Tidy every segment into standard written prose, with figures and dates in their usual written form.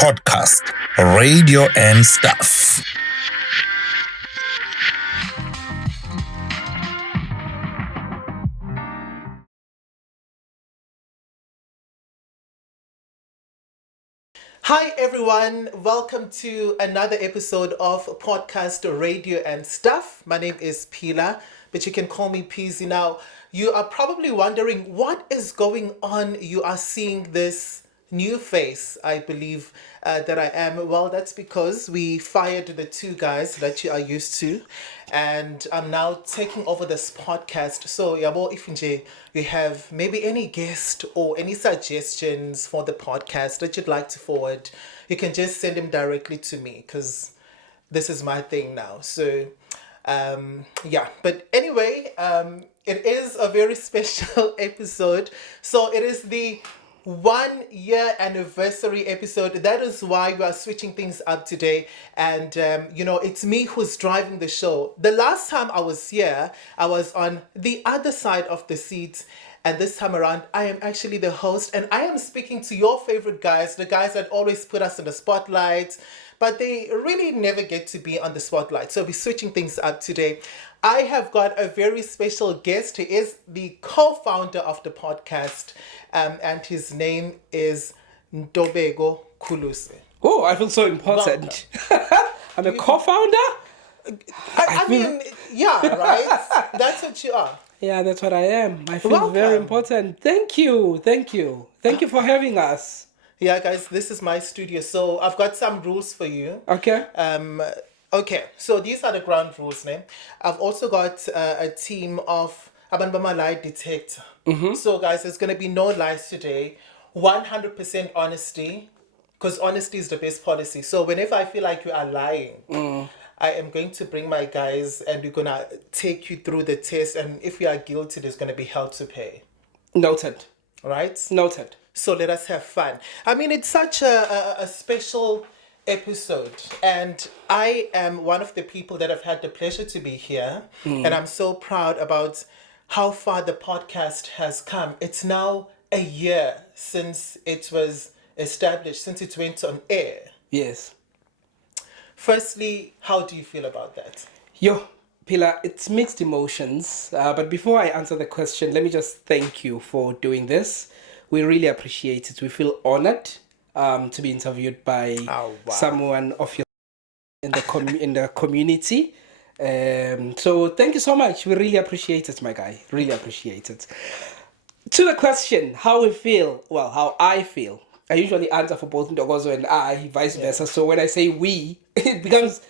podcast, radio and stuff. Hi everyone, welcome to another episode of podcast Radio and Stuff. My name is Phila, but you can call me Peasy. Now, you are probably wondering what is going on. You are seeing this new face, I believe, that I am. Well, that's because we fired the two guys that you are used to, and I'm now taking over this podcast. So, Yabo, if you have maybe any guest or any suggestions for the podcast that you'd like to forward, you can just send them directly to me because this is my thing now. So, but anyway, it is a very special episode. So it is the 1 year anniversary episode. That is why we are switching things up today. And, it's me who's driving the show. The last time I was here, I was on the other side of the seat. And this time around, I am actually the host. And I am speaking to your favorite guys, the guys that always put us in the spotlight. But they really never get to be on the spotlight. So we're switching things up today. I have got a very special guest. He is the co-founder of the podcast, and his name is Ntobeko Khuluse. Oh, I feel so important. I'm a co-founder? I mean, yeah, right? That's what you are. Yeah, that's what I am. I feel very important. Thank you for having us. Yeah, guys, this is my studio. So I've got some rules for you. Okay. Okay, so these are the ground rules, name. I've also got a team of Abanbama lie detector. So guys, there's gonna be no lies today. 100% honesty, because honesty is the best policy. So whenever I feel like you are lying, I am going to bring my guys and we're gonna take you through the test. And if you are guilty, there's gonna be hell to pay. Noted. Right? Noted. So let us have fun. I mean, it's such a special episode, and I am one of the people that have had the pleasure to be here, and I'm so proud about how far the podcast has come. It's now a year since it was established, since it went on air. Yes. Firstly, how do you feel about that? Yo, Phila, it's mixed emotions. But before I answer the question, let me just thank you for doing this. We really appreciate it. We feel honored to be interviewed by someone of your in the community. So thank you so much. We really appreciate it, my guy. Really appreciate it. To the question, how we feel? Well, how I feel. I usually answer for both Ndogozo and I, vice versa. So when I say we, it becomes,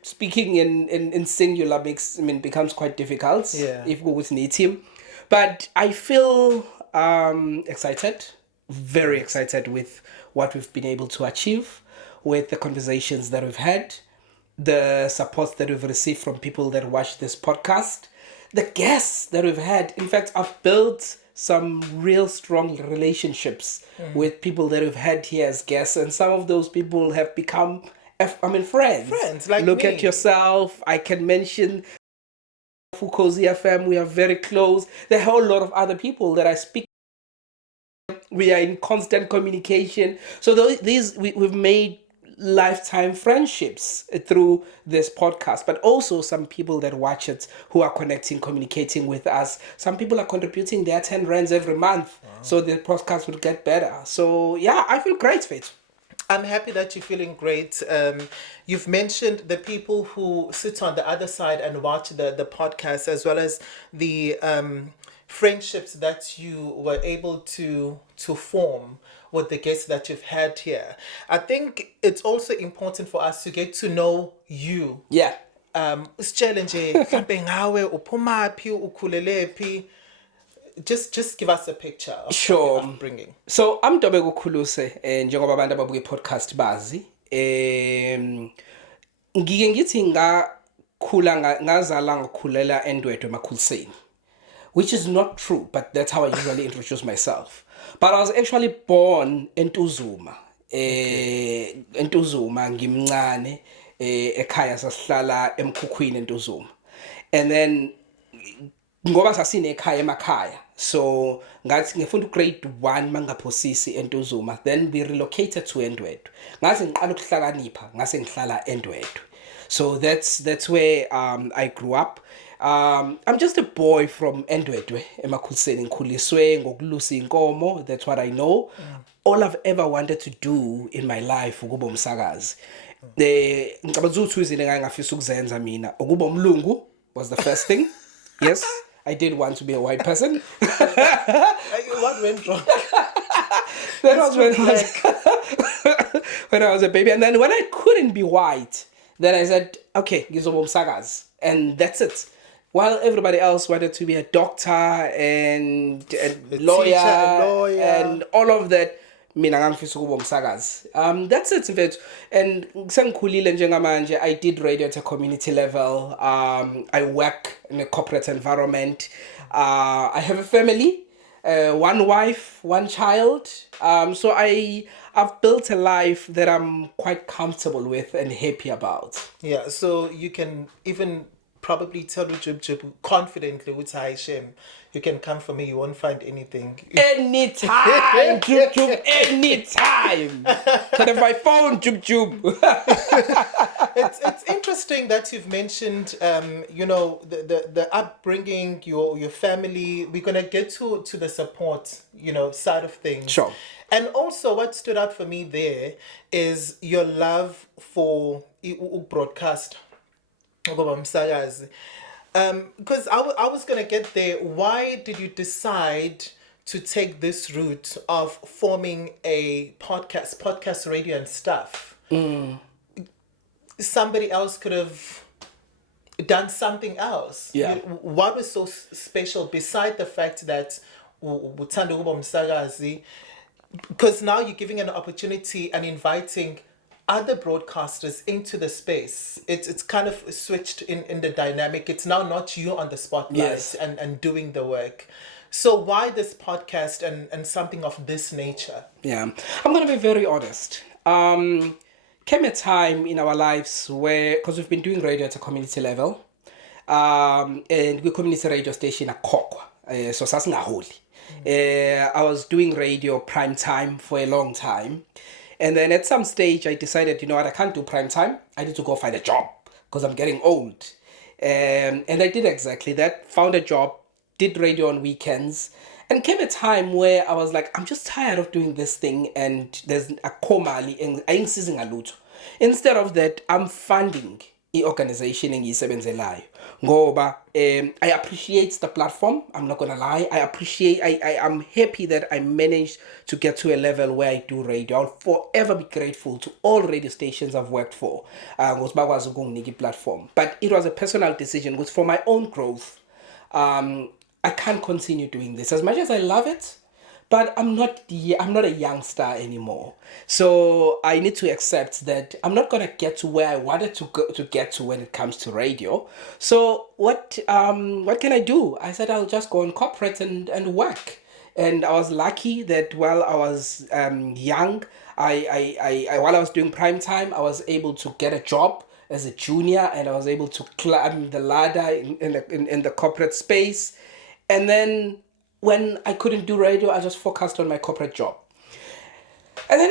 speaking in singular becomes quite difficult. Yeah. If we would need him. But I feel excited, very excited with what we've been able to achieve, with the conversations that we've had, the support that we've received from people that watch this podcast, the guests that we've had. In fact, I've built some real strong relationships with people that we've had here as guests, and some of those people have become, friends. Friends, like Look me. at yourself. I can mention Thembinkosi FM, we are very close. There are a whole lot of other people that I speak. We are in constant communication. So we've made lifetime friendships through this podcast, but also some people that watch it who are connecting, communicating with us. Some people are contributing their 10 rands every month. Wow. So the podcast will get better. So yeah, I feel great for it. I'm happy that you're feeling great. You've mentioned the people who sit on the other side and watch the podcast, as well as the friendships that you were able to form with the guests that you've had here. I think it's also important for us to get to know you. Yeah. Just give us a picture of Sure. your upbringing. So I'm Ntobeko Khuluse, njengoba abantu ababuka podcast bazi. Ngike ngithi ngazala ngakhulela eNdwedwe eMakhuliseni, which is not true, but that's how I usually introduce myself. But I was actually born in Newzroom. Newzroom ngimncane ekhaya sasihlala eMkhukhwini eNewzroom. And then ngoba sasine ekhaya emakhaya So ngathi ngifunda grade 1 mangaphosisi eNtobeko, then we relocated to Ndwedwe. Ngathi ngiqala ukuhlakanipha ngase ngihlala eNdwedwe. So that's where I grew up. I'm just a boy from Ndwedwe, emakhuliseni ngikhuliswe ngokulusa inkomo, that's what I know. All I've ever wanted to do in my life ukuba umsakazi. Ngicabanga ukuthi izinto engangafisa ukuzenza mina ukuba umlungu was the first thing. Yes, I did want to be a white person. What went wrong? That was when I was a baby. And then when I couldn't be white, then I said, okay, ngizoba umsakazi. And that's it. While everybody else wanted to be a doctor and lawyer, and all of that, mina ngangifisa ukuba umsakazi. That's it, in fact. And sengikhulile njengamanje, I did radio at a community level. I work in a corporate environment. I have a family, one wife, one child. So I've built a life that I'm quite comfortable with and happy about. Yeah, so you can even probably tell Jub confidently with Shem, you can come for me, you won't find anything. Anytime, Jub, anytime. Can have my phone, Jub. It's interesting that you've mentioned, the upbringing, your family. We're gonna get to the support, side of things. Sure. And also, what stood out for me there is your love for broadcast. Because I was gonna get there. Why did you decide to take this route of forming a podcast radio and stuff? Somebody else could have done something else. Yeah. What was so special beside the fact that because now you're giving an opportunity and inviting other broadcasters into the space. It's kind of switched in the dynamic. It's now not you on the spotlight. Yes. and doing the work. So why this podcast and something of this nature? Yeah, I'm going to be very honest. Came a time in our lives where, because we've been doing radio at a community level, and we're community radio station at Kokwa, so Sasngaholi. I was doing radio prime time for a long time. And then at some stage, I decided, you know what, I can't do prime time. I need to go find a job because I'm getting old. And I did exactly that. Found a job, did radio on weekends. And came a time where I was like, I'm just tired of doing this thing. And there's a komali and I'm seizing a lot. Instead of that, I'm funding the organization engiyisebenzelayo ngoba I appreciate the platform. I'm not gonna lie. I'm happy that I managed to get to a level where I do radio. I'll forever be grateful to all radio stations I've worked for platform. But it was a personal decision because for my own growth, I can't continue doing this as much as I love it. But I'm not a youngster anymore. So I need to accept that I'm not gonna get to where I wanted to get to when it comes to radio. So what can I do? I said I'll just go on corporate and work. And I was lucky that while I was young, I while I was doing prime time, I was able to get a job as a junior, and I was able to climb the ladder in the corporate space. And then when I couldn't do radio, I just focused on my corporate job. And then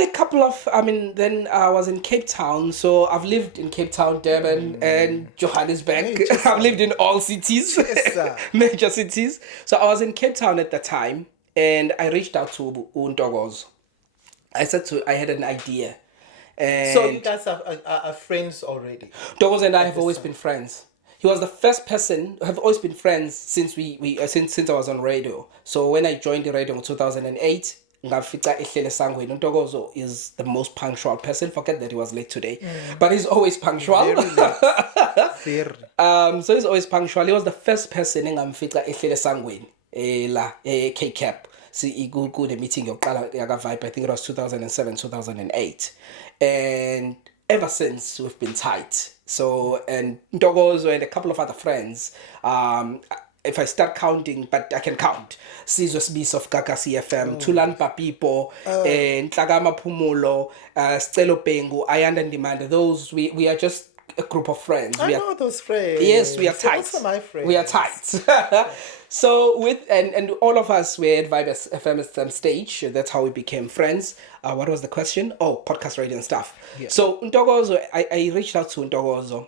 then I was in Cape Town. So I've lived in Cape Town, Durban, and Johannesburg. I've lived in all cities, yes, major cities. So I was in Cape Town at the time, and I reached out to Ntogozo. I had an idea. And so you guys are friends already? Ntogozo and I have always been friends. He was the first person. Have always been friends since since I was on radio. So when I joined the radio in 2008, Ntogozo is the most punctual person. Forget that he was late today, but he's always punctual. Very late. Very. So he's always punctual. He was the first person in K-Cap. See, good the meeting Vibe. I think it was 2007, 2008, and ever since we've been tight. So, and Ntogozo and a couple of other friends, if I start counting, but I can count. Sizwe Sibisi of Kaka CFM, Tulan Papipo, Ntlagama Pumulo, Stelo Pengu, Ayanda and Demand. Those, we are just a group of friends. I know those friends. Yes, we are They're tight. also my friends. We are tight. So and all of us were at Vibe FM at some stage. That's how we became friends. What was the question? Oh, podcast radio and stuff. Yeah. So Ntokozo, I reached out to Ntokozo,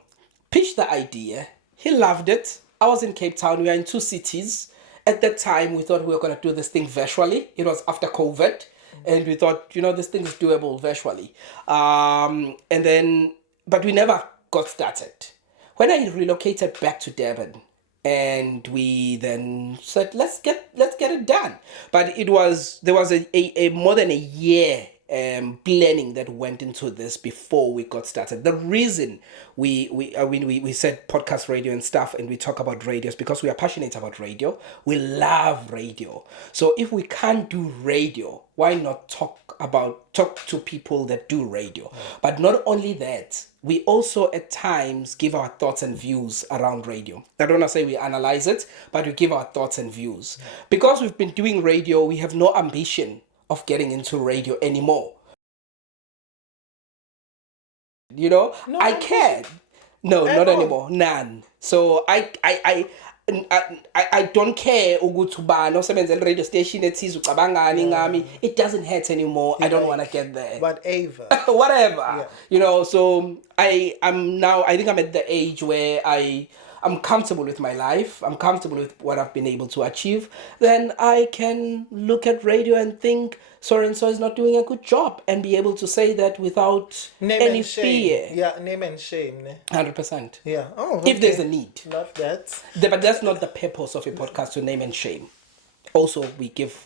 pitched the idea. He loved it. I was in Cape Town. We were in two cities. At that time, we thought we were going to do this thing virtually. It was after COVID. And we thought, this thing is doable virtually. But we never got started. When I relocated back to Durban, and we then said, let's get it done. But there was a more than a year planning that went into this before we got started. The reason we said podcast radio and stuff, and we talk about radio is because we are passionate about radio. We love radio. So if we can't do radio, why not talk to people that do radio? But not only that, we also at times give our thoughts and views around radio. I don't want to say we analyze it, but we give our thoughts and views. Because we've been doing radio, we have no ambition of getting into radio anymore. No, I cared. No, not anymore. None. So I don't care ukuthi ubani osebenza radio station ethize ucabangani ngami. It doesn't hurt anymore. I don't want to get there. Whatever. Whatever. Yeah. So I think I'm at the age where I'm comfortable with my life. I'm comfortable with what I've been able to achieve. Then I can look at radio and think so-and-so is not doing a good job, and be able to say that without any fear. Yeah, name and shame. 100%. Yeah. Oh, okay. If there's a need. Love that. But that's not the purpose of a podcast, to name and shame. Also, we give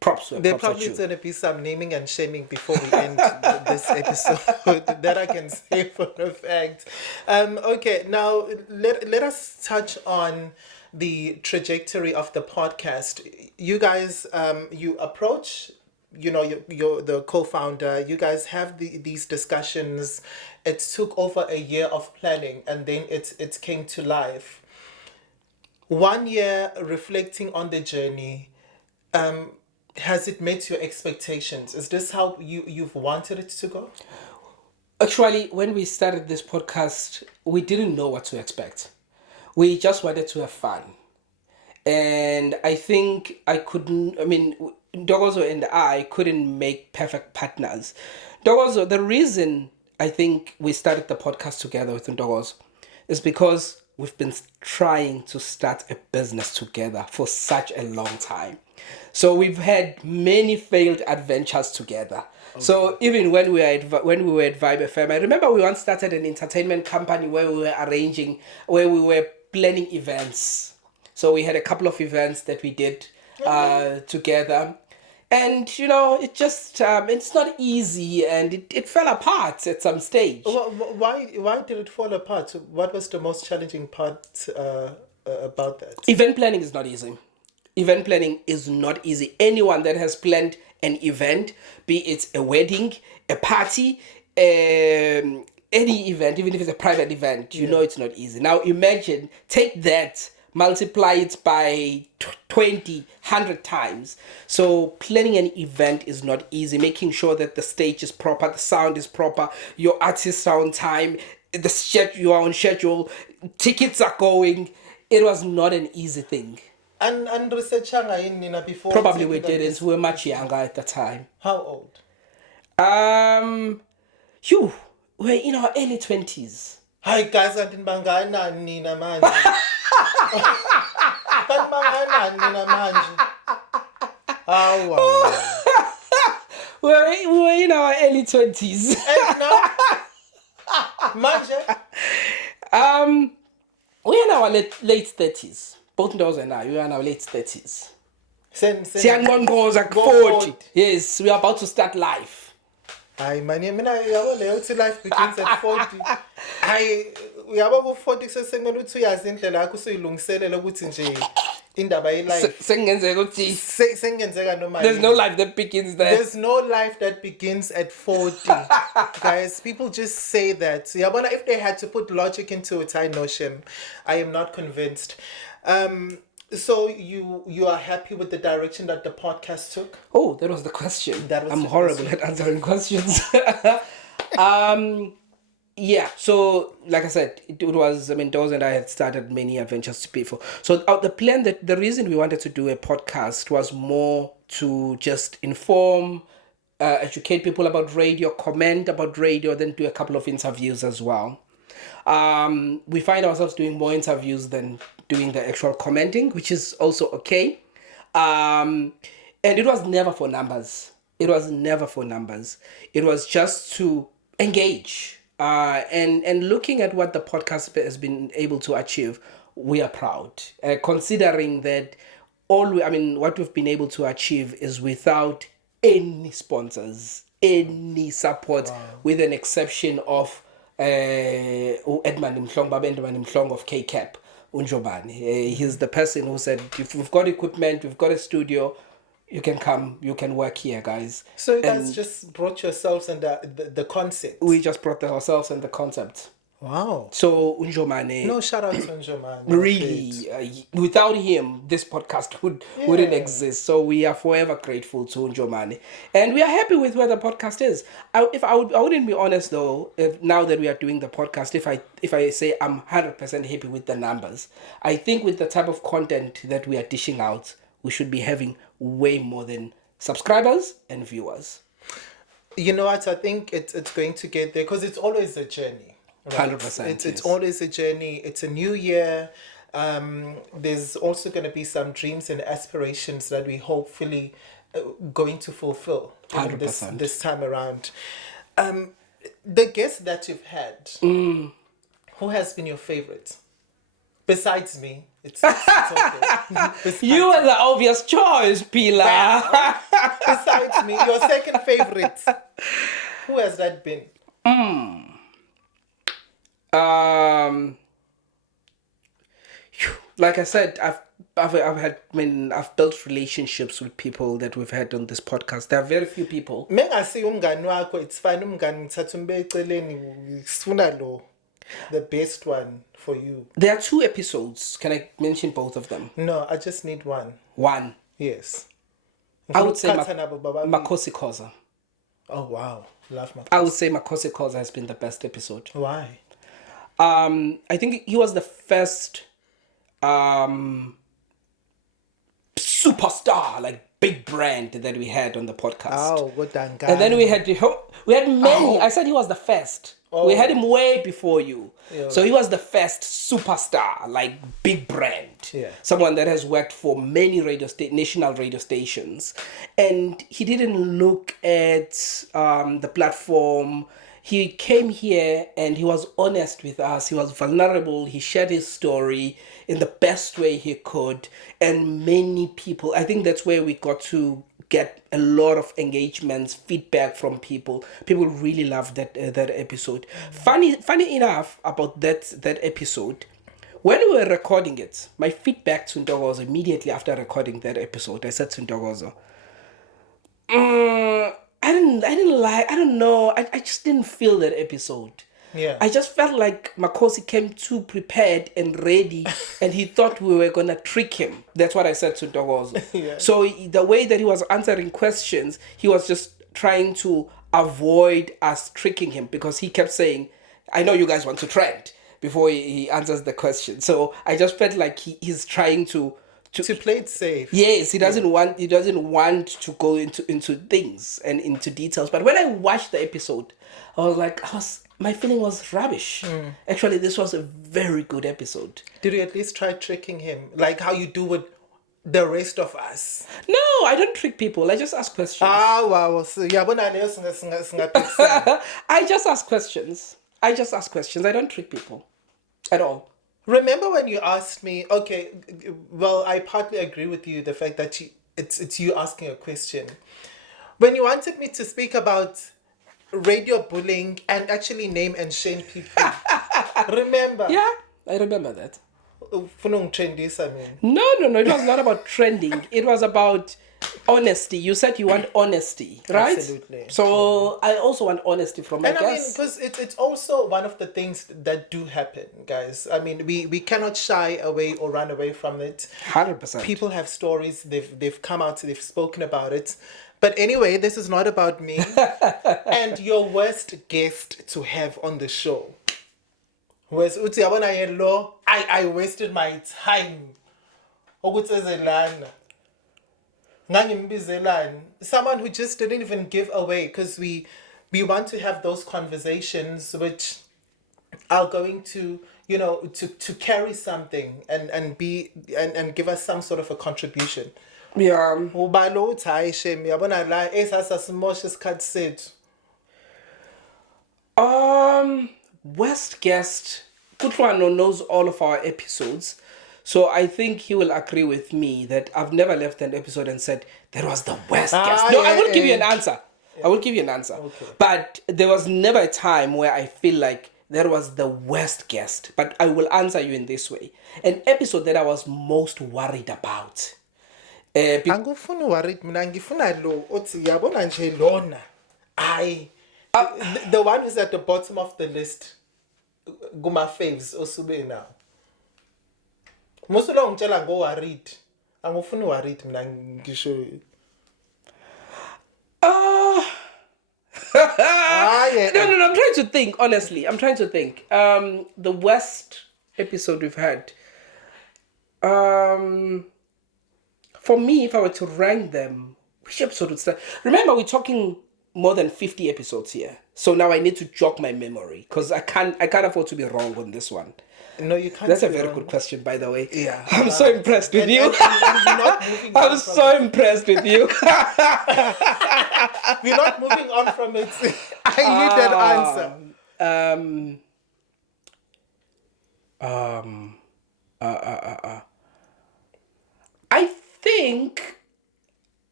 props where There props are probably due. is going to be some naming and shaming before we end this episode that I can say for a fact. Okay, now let us touch on the trajectory of the podcast. You guys, you approach, you're the co-founder. You guys have these discussions. It took over a year of planning, and then it came to life. 1 year reflecting on the journey. Has it met your expectations? Is this how you've wanted it to go? Actually, when we started this podcast, we didn't know what to expect. We just wanted to have fun. And I think Ntokozo and I couldn't make perfect partners. Ntokozo, the reason I think we started the podcast together with Ntokozo is because we've been trying to start a business together for such a long time. So we've had many failed adventures together. Okay. So even when we were at Vibe FM, I remember we once started an entertainment company where we were planning events. So we had a couple of events that we did together. And, it just, it's not easy, and it fell apart at some stage. Why did it fall apart? What was the most challenging part about that? Event planning is not easy. Event planning is not easy. Anyone that has planned an event, be it a wedding, a party, any event, even if it's a private event, you know it's not easy. Now imagine, take that, multiply it by 20, 100 times. So planning an event is not easy. Making sure that the stage is proper, the sound is proper, your artists are on time, you are on schedule, tickets are going. It was not an easy thing. And research before? Probably we didn't. We were much younger at the time. How old? We're in our early 20s. Hi guys, andini bangana nina manje. But bangana nina manje. Oh wow. We were in our early 20s. And now? Manje? We're in our late 30s. Both Ntokozo and I, we are in our late 30s. Go 40. Yes, we are about to start life. Hayi manje mina yabo leyo uthi life begins at 40. Hayi uyabo ku 40 sesemele uthi uyazi indlela yakho usuyilungiselela ukuthi nje indaba ye life Sengenzeka ukuthi sengenzeka noma there's no life that begins there. There's no life that begins at 40. Guys, people just say that. Yabona, if they had to put logic into it, I know shame. I am not convinced. So you are happy with the direction that the podcast took? Oh, that was the question. That was I'm the horrible question. at answering questions. Yeah, so like I said, it was, I mean, Doz and I had started many adventures before. So the reason we wanted to do a podcast was more to just inform, educate people about radio, comment about radio, then do a couple of interviews as well. We find ourselves doing more interviews than doing the actual commenting, which is also okay. And it was never for numbers. It was never for numbers. It was just to engage. And looking at what the podcast has been able to achieve, we are proud. Considering that what we've been able to achieve is without any sponsors, any support, with an exception of Edmund Mhlong of KCAP, Unjobani. He's the person who said, if we've got equipment, we've got a studio, you can come, you can work here, guys. So you guys just brought yourselves and the concept. We just brought ourselves and the concept. Wow. So Unjomane. No, shout out to Unjomane. Really, without him, this podcast wouldn't exist. So we are forever grateful to Unjomane, and we are happy with where the podcast is. I wouldn't be honest though. Now that we are doing the podcast, if I say I'm 100% happy with the numbers, I think with the type of content that we are dishing out, we should be having way more than subscribers and viewers. You know what? I think it's going to get there because it's always a journey. 100%. It's always a journey. It's a new year. There's also going to be some dreams and aspirations that we hopefully going to fulfill 100%. This time around. The guests that you've had, who has been your favorite? Besides me, it's okay. You are the obvious choice, Phila. Wow. Besides me, your second favorite. Who has that been? Like I said, I've built relationships with people that we've had on this podcast. There are very few people. Mengasi umngani wakho, it's fine umngani ngithatha umbeke eceleni sifuna lo, the best one for you. There are 2 episodes. Can I mention both of them? No, I just need one. One. Yes. I would say Makosi. Makosi Khoza. Oh wow, love Makosi. I would say Makosi Khoza has been the best episode. Why? I think he was the first superstar, like big brand that we had on the podcast. Oh, what dang guy. And then we had many. I said he was the first. We had him way before you. Yeah. So he was the first superstar, like big brand. Yeah. Someone that has worked for many national radio stations. And he didn't look at the platform. He came here and he was honest with us. He was vulnerable. He shared his story in the best way he could. And many people, I think that's where we got to get a lot of engagements, feedback from people. People really loved that episode. Funny enough about that episode, when we were recording it, my feedback to Ntokozo immediately after recording that episode, I said to Ntokozo, I don't know. I just didn't feel that episode. Yeah. I just felt like Makosi came too prepared and ready and he thought we were going to trick him. That's what I said to Ntokozo. Yeah. So the way that he was answering questions, he was just trying to avoid us tricking him because he kept saying, I know you guys want to trend before he answers the question. So I just felt like he's trying to play it safe. Yes, he doesn't want to go into things and into details. But when I watched the episode, I was like, my feeling was rubbish. Actually, this was a very good episode. Did you at least try tricking him, like how you do with the rest of us? No, I don't trick people. I just ask questions. Wow. So yeah, I just ask questions. I don't trick people at all. Remember when you asked me, okay, well, I partly agree with you, the fact that it's you asking a question. When you wanted me to speak about radio bullying and actually name and shame people, remember? Yeah, I remember that. No, it was not about trending. It was about honesty. You said you want honesty, right? Absolutely. So I also want honesty from my guests. Because it's also one of the things that do happen, guys. I mean, we cannot shy away or run away from it. 100%. People have stories. They've come out. They've spoken about it. But anyway, this is not about me. And your worst guest to have on the show. Whereas uthi yabona yelo, I wasted my time. Ukuthi ezelana. Ngangimbizelani. Someone who just didn't even give away because we want to have those conversations which are going to to carry something and be and give us some sort of a contribution. Yeah. Uba lo uthi hayi shame yabona la esasasimosha isikhathi sethu. West guest Kutlwano knows all of our episodes, so I think he will agree with me that I've never left an episode and said that was the worst guest. No, I will give you an answer. I will give you an answer. Okay. But there was never a time where I feel like that was the worst guest. But I will answer you in this way. An episode that I was most worried about. Angifuna worried mina ngifuna lo uthi yabona nje lona. The one who's at the bottom of the list. Guma faves osube now. Musulo ngitshela ngo worried. Angifuni worried mina ngisho. No, I'm trying to think, honestly. I'm trying to think. The worst episode we've had. For me, if I were to rank them, which episode would start? Remember, we're talking more than 50 episodes here. So now I need to jog my memory because I can't afford to be wrong on this one. No, you can't. That's a very good question, by the way. Yeah. I'm so impressed with you. And you're not moving I'm so impressed with you. We're not moving on from it. I need that answer. I think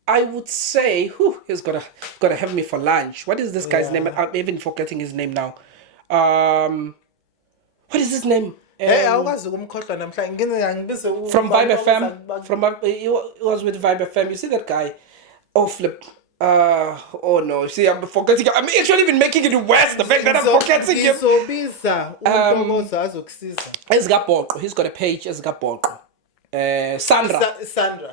I would say, he's gotta have me for lunch. What is this guy's name? I'm even forgetting his name now. What is his name? Hey, awukwazi ukumkhohlwa namhlanje ngibize From Vibe FM. He was with Vibe FM. You see that guy? Oh, flip. Oh no. See, I'm forgetting. I'm actually even making it worse. The fact that I'm forgetting him. He's got a page. Sandra.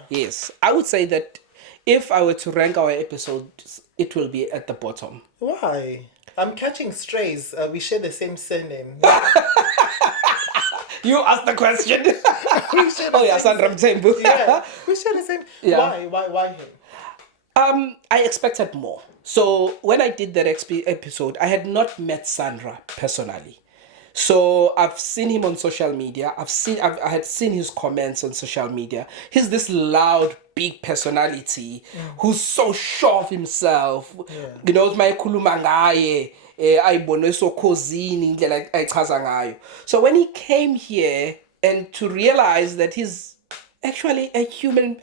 Yes. I would say that if I were to rank our episodes, it will be at the bottom. Why? I'm catching strays. We share the same surname. You asked the question. Sandra Mthembu. Yeah, we share the same. Yeah. Why him? I expected more. So when I did that episode, I had not met Sandra personally. So I've seen him on social media. I had seen his comments on social media. He's this loud, big personality who's so sure of himself. Yeah. You know, my khuluma ngaye. So when he came here and to realize that he's actually a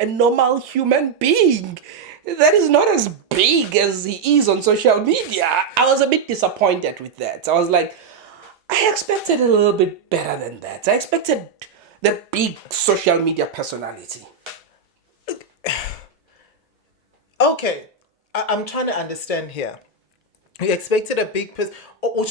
normal human being that is not as big as he is on social media, I was a bit disappointed with that. I was like, I expected a little bit better than that. I expected the big social media personality. Okay, I'm trying to understand here. You expected a big person. No,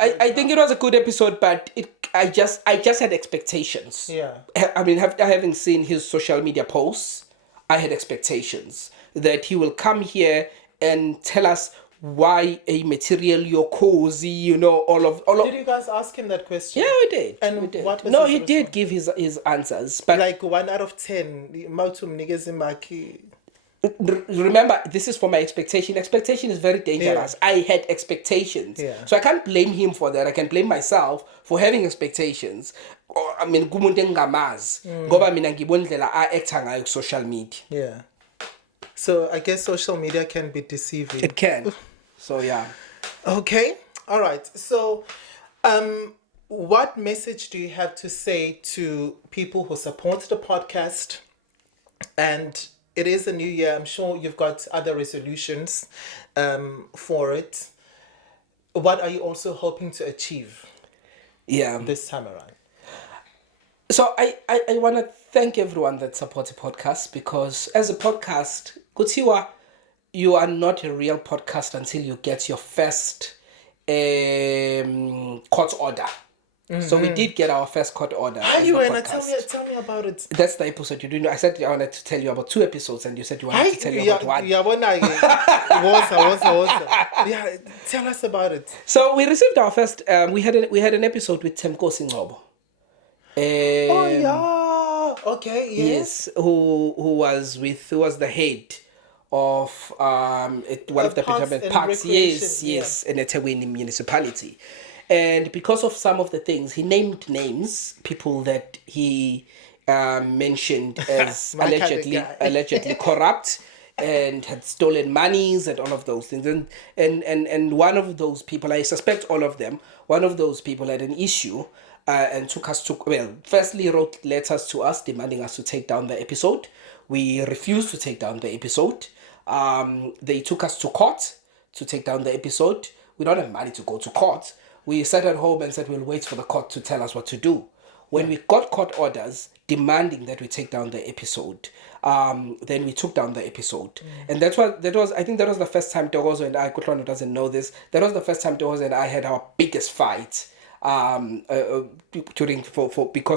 I think it was a good episode, but I just had expectations. Yeah. I mean, having seen his social media posts, I had expectations that he will come here and tell us why a material you're cozy, all of. Did you guys ask him that question? Yeah, we did. And we did. What was no, his he did response? give his answers, but like 1 out of 10. Remember, this is for my expectation. Expectation is very dangerous. Yeah. I had expectations. Yeah. So I can't blame him for that. I can blame myself for having expectations. I mean, ngoba mina ngibona indlela a-acta ngayo social media. Yeah. So I guess social media can be deceiving. It can. So yeah. Okay. All right. So what message do you have to say to people who support the podcast? And it is a new year. I'm sure you've got other resolutions for it. What are you also hoping to achieve this time around? So I want to thank everyone that supports the podcast, because as a podcast, kutiwa, you are not a real podcast until you get your first court order. So we did get our first court order. Hi, as you the wanna podcast. tell me about it. That's the episode you didn't know. I said I wanted to tell you about 2 episodes, and you said you wanted to tell you about one. Yeah, tell us about it. So we received our first. We had an episode with Thembinkosi Ngcobo. Oh yeah. Okay. Yes, who was the head of one of the Parks and parks. Recreation, Yes, in eThekwini municipality, and because of some of the things, he named names, people that he mentioned as My kind of guy. allegedly corrupt and had stolen monies and all of those things, and one of those people, I suspect all of them, one of those people had an issue. And took us to, firstly wrote letters to us demanding us to take down the episode. We refused to take down the episode. They took us to court to take down the episode. We don't have money to go to court. We sat at home and said we'll wait for the court to tell us what to do. When we got court orders demanding that we take down the episode, then we took down the episode. And that was I think that was the first time Dogozo and I, Kutlwano doesn't know this, that was the first time Dogozo and I had our biggest fight because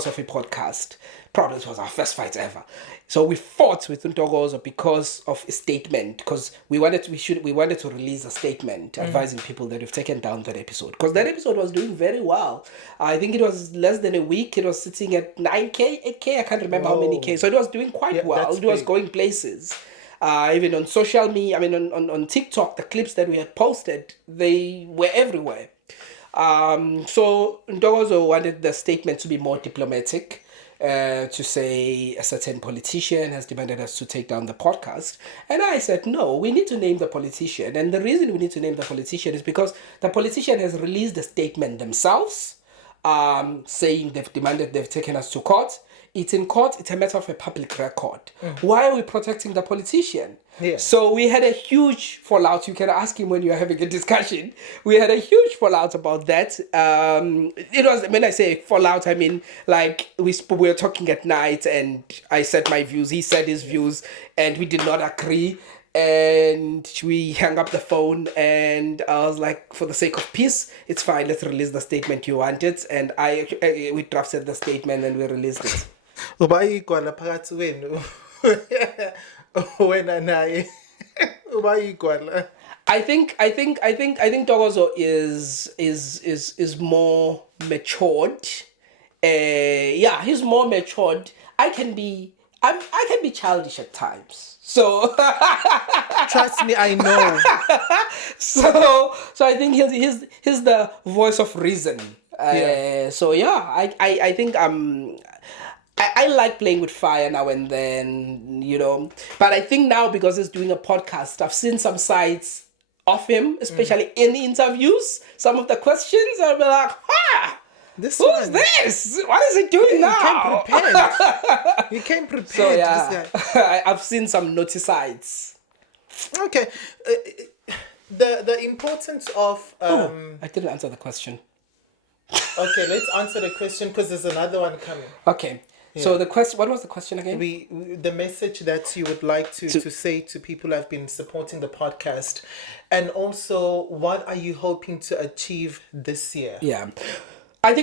of a podcast. Probably it was our first fight ever. So we fought with Ntogozo because of a statement, because we wanted to release a statement advising people that we've taken down that episode, because that episode was doing very well. I think it was less than a week. It was sitting at 9K, 8K. I can't remember how many K. So it was doing quite well. It was going places. Even on social media, on TikTok, the clips that we had posted, they were everywhere. So Ntogozo wanted the statement to be more diplomatic, to say a certain politician has demanded us to take down the podcast. And I said, no, we need to name the politician. And the reason we need to name the politician is because the politician has released a statement themselves, saying they've taken us to court. It's in court. It's a matter of a public record. Why are we protecting the politician? Yeah. So we had a huge fallout. You can ask him when you're having a discussion. We had a huge fallout about that. It was, when I say fallout, I mean like we were talking at night, and I said my views, he said his views, and we did not agree. And we hung up the phone, and I was like, for the sake of peace, it's fine. Let's release the statement you wanted. And we drafted the statement and we released it. Ubayigwala phakathi wenu wena naye ubayigwala. I think Togozo is more matured. He's more matured. I can be childish at times. So Trust me, I know. so I think he's the voice of reason. I think I like playing with fire now and then, But I think now, because he's doing a podcast, I've seen some sides of him, especially in interviews. Some of the questions, I'll be like, who's this? What is he doing now? He came prepared. So This guy. I've seen some naughty sides. Okay. The importance of I didn't answer the question. Okay, let's answer the question, because there's another one coming. Okay. So the question, what was the question again? The message that you would like to say to people who have been supporting the podcast, and also what are you hoping to achieve this year? Yeah, I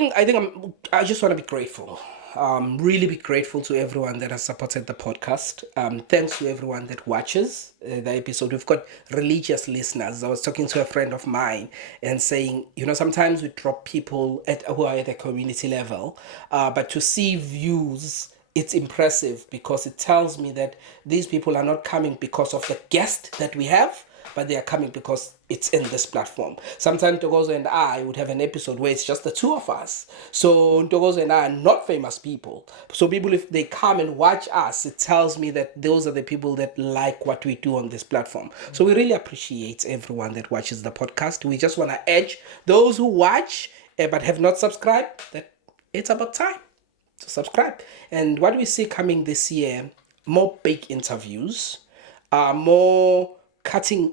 just want to be grateful. Really be grateful to everyone that has supported the podcast. Thanks to everyone that watches the episode. We've got religious listeners. I was talking to a friend of mine and saying, sometimes we drop people who are at a community level, but to see views, it's impressive, because it tells me that these people are not coming because of the guest that we have, but they are coming because it's in this platform. Sometimes Ntogozo and I would have an episode where it's just the two of us. So Ntogozo and I are not famous people. So people, if they come and watch us, it tells me that those are the people that like what we do on this platform. So we really appreciate everyone that watches the podcast. We just want to urge those who watch but have not subscribed that it's about time to subscribe. And what we see coming this year, more big interviews, more cutting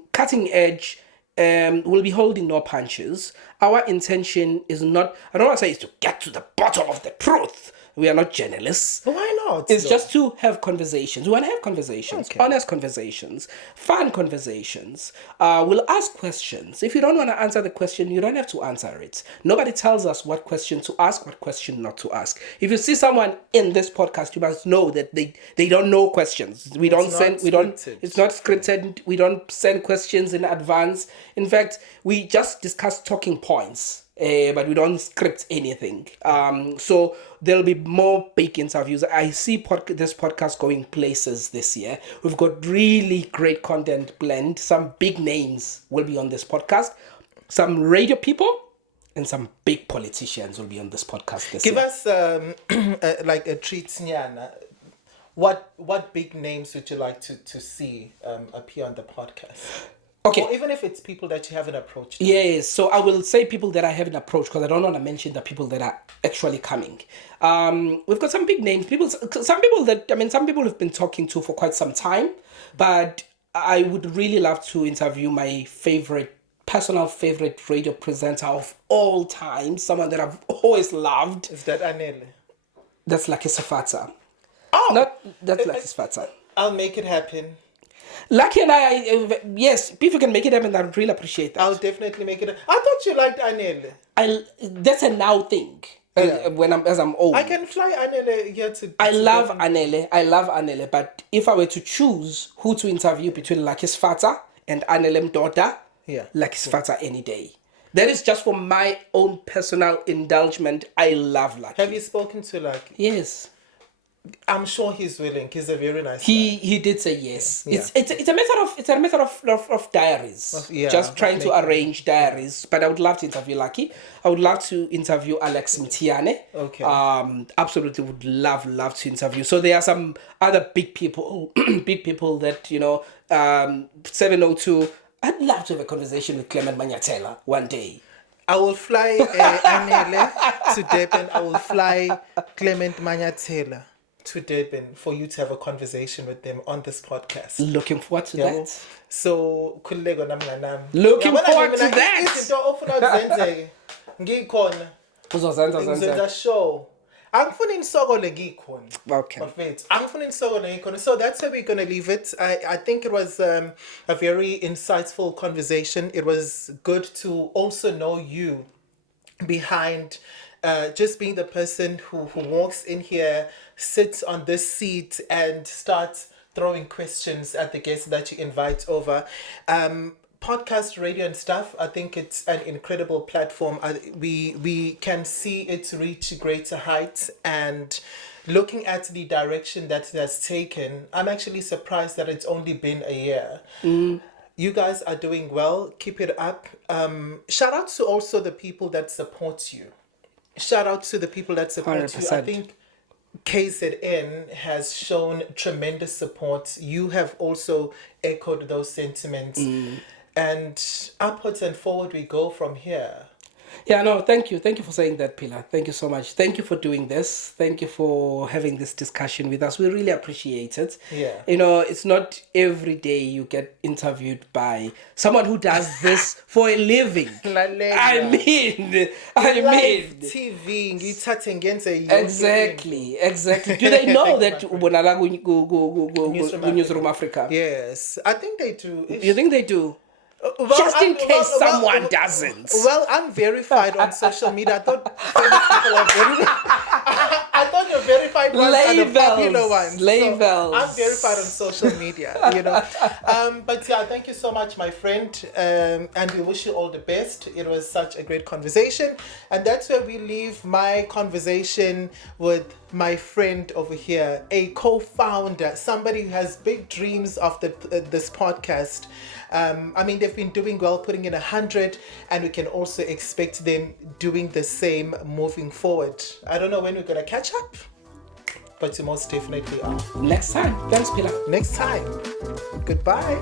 edge. We'll be holding no punches. Our intention is not, I don't want to say it's to get to the bottom of the truth, We are not journalists. Why not? It's though? just to have conversations. We want to have conversations, Okay. honest conversations, fun conversations. We'll ask questions. If you don't want to answer the question, you don't have to answer it. Nobody tells us what question to ask, what question not to ask. If you see someone in this podcast, you must know that they don't know questions. It's not scripted. We don't send questions in advance. In fact, we just discuss talking points. But we don't script anything. So there'll be more big interviews. I see this podcast going places this year. We've got really great content blend. Some big names will be on this podcast. Some radio people and some big politicians will be on this podcast this year. Give us like a treat, Nyana. What big names would you like to see appear on the podcast? Okay. Or even if it's people that you haven't approached. Yes, so I will say people that I haven't approached because I don't want to mention the people that are actually coming. We've got some big names. Some people have been talking to for quite some time, but I would really love to interview my personal favorite radio presenter of all time, someone that I've always loved. Is that Anele? That's Lucky Sefata. Oh! That's Lucky Sefata. I'll make it happen. Lucky and I, yes, if you can make it happen, I would really appreciate that. I'll definitely make it. I thought you liked Anele. That's a now thing. Yeah. As I'm old. I can fly Anele here to. I love Anele, but if I were to choose who to interview between Lucky Sefata and Anele Mdoda, Lucky Sefata any day. That is just for my own personal indulgence. I love Lucky. Have you spoken to Lucky? Yes. I'm sure he's willing. He's a very nice guy. He did say yes. Yeah. It's a matter of diaries. Just trying to arrange diaries. But I would love to interview Lucky. I would love to interview Alex Mtiane. Okay. Absolutely would love to interview. So there are some other big people that 702. I'd love to have a conversation with Clement Manyatela one day. I will fly Anele to Durban. I will fly Clement Manyatela to Durban for you to have a conversation with them on this podcast. Looking forward to that. So, looking forward to that. Ngizozenza show. Angifuni nisokole ngikhona. Okay. Angifuni nisokole ngikhona. So that's where we're going to leave it. I think it was a very insightful conversation. It was good to also know you behind just being the person who walks in here, sits on this seat and starts throwing questions at the guests that you invite over. Podcast, radio and stuff, I think it's an incredible platform. We can see it reach greater heights, and looking at the direction that it has taken, I'm actually surprised that it's only been a year. You guys are doing well. Keep it up. Shout out to also the people that support you. Shout out to the people that support 100%. you. I think KZN has shown tremendous support. You have also echoed those sentiments. And upwards and forward we go from here. Yeah, no, thank you. Thank you for saying that, Phila. Thank you so much. Thank you for doing this. Thank you for having this discussion with us. We really appreciate it. Yeah. It's not every day you get interviewed by someone who does this for a living. I mean. Live TV. Exactly. Do they know that Newzroom Africa? Yes, I think they do. You think they do? Just in case someone doesn't. Well, I'm verified on social media. I thought famous people are I thought your verified ones are the popular ones. Labels. So I'm verified on social media, But yeah, thank you so much, my friend. And we wish you all the best. It was such a great conversation. And that's where we leave my conversation with my friend over here, a co-founder, somebody who has big dreams of this podcast. They've been doing well, putting in 100, and we can also expect them doing the same moving forward. I don't know when we're going to catch up, but you most definitely are. Next time. Thanks, Phila. Next time. Goodbye.